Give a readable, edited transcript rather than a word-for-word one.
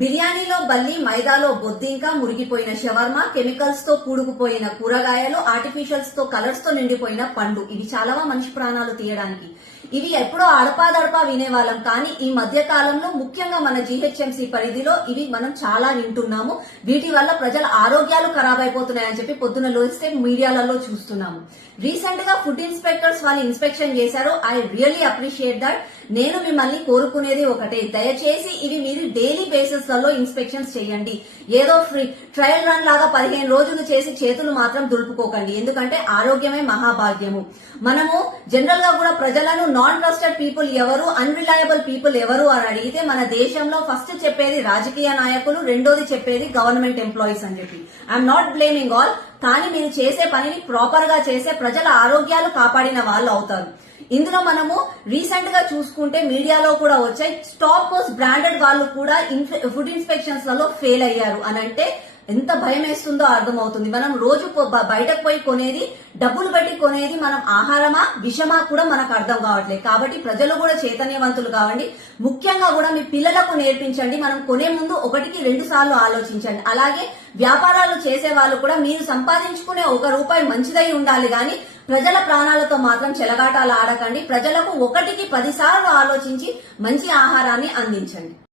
బిర్యానీలో బల్లి, మైదాలో బొద్దింక, మురిగిపోయిన shawarma, chemicals తో కూడుకుపోయిన కూరగాయలు, ఆర్టిఫిషియల్స్ తో కలర్స్ తో నిండిపోయిన పండు. ఇవి చాలావా మనిషి ప్రాణాలు తీయడానికి. ఇవి ఎప్పుడో అడపాదడపా వినేవాళ్ళం, కానీ ఈ మధ్య కాలంలో ముఖ్యంగా మన జీహెచ్ఎంసీ పరిధిలో ఇవి మనం చాలా వింటున్నాము. వీటి వల్ల ప్రజల ఆరోగ్యాలు ఖరాబ్ అయిపోతున్నాయని చెప్పి పొద్దున లోస్తే మీడియాలలో చూస్తున్నాము. రీసెంట్ గా ఫుడ్ ఇన్స్పెక్టర్స్ వాళ్ళు ఇన్స్పెక్షన్ చేశారు. I really appreciate that. నేను మిమ్మల్ని కోరుకునేది ఒకటే, దయచేసి ఇవి మీరు డైలీ బేసిస్ లలో ఇన్స్పెక్షన్స్ చేయండి. ఏదో ఫ్రీ ట్రయల్ రన్ లాగా 15 రోజులు చేసి చేతులు మాత్రం దులుపుకోకండి. ఎందుకంటే ఆరోగ్యమే మహాభాగ్యము. మనము జనరల్ గా కూడా ప్రజలను నాన్ ట్రస్టెడ్ పీపుల్ ఎవరు, అన్రిలయబుల్ పీపుల్ ఎవరు అని అడిగితే మన దేశంలో ఫస్ట్ చెప్పేది రాజకీయ నాయకులు, రెండోది చెప్పేది గవర్నమెంట్ ఎంప్లాయీస్ అని చెప్పి. ఐఎమ్ నాట్ బ్లేమింగ్ ఆల్, కానీ మీరు చేసే పనిని ప్రాపర్ గా చేసే ప్రజల ఆరోగ్యాలు కాపాడిన వాళ్ళు అవుతారు. ఇందులో మనము రీసెంట్ గా చూసుకుంటే మీడియాలో కూడా వచ్చాయి, స్టాప్ పోస్ట్ బ్రాండెడ్ వాళ్ళు కూడా ఫుడ్ ఇన్స్పెక్షన్స్ లలో ఫెయిల్ అయ్యారు అని అంటే ఎంత భయం వేస్తుందో అర్థమవుతుంది. మనం రోజు బయటకు పోయి కొనేది, డబ్బులు పెట్టి కొనేది మనం ఆహారమా విషమా కూడా మనకు అర్థం కావట్లేదు. కాబట్టి ప్రజలు కూడా చైతన్యవంతులు కావండి. ముఖ్యంగా కూడా మీ పిల్లలకు నేర్పించండి. మనం కొనే ముందు 1-2 సార్లు ఆలోచించండి. అలాగే వ్యాపారాలు చేసే వాళ్ళు కూడా మీరు సంపాదించుకునే ₹1 మంచిదై ఉండాలి, గాని ప్రజల ప్రాణాలతో మాత్రం చెలగాటాలు ఆడకండి. ప్రజలకు 1-10 సార్లు ఆలోచించి మంచి ఆహారాన్ని అందించండి.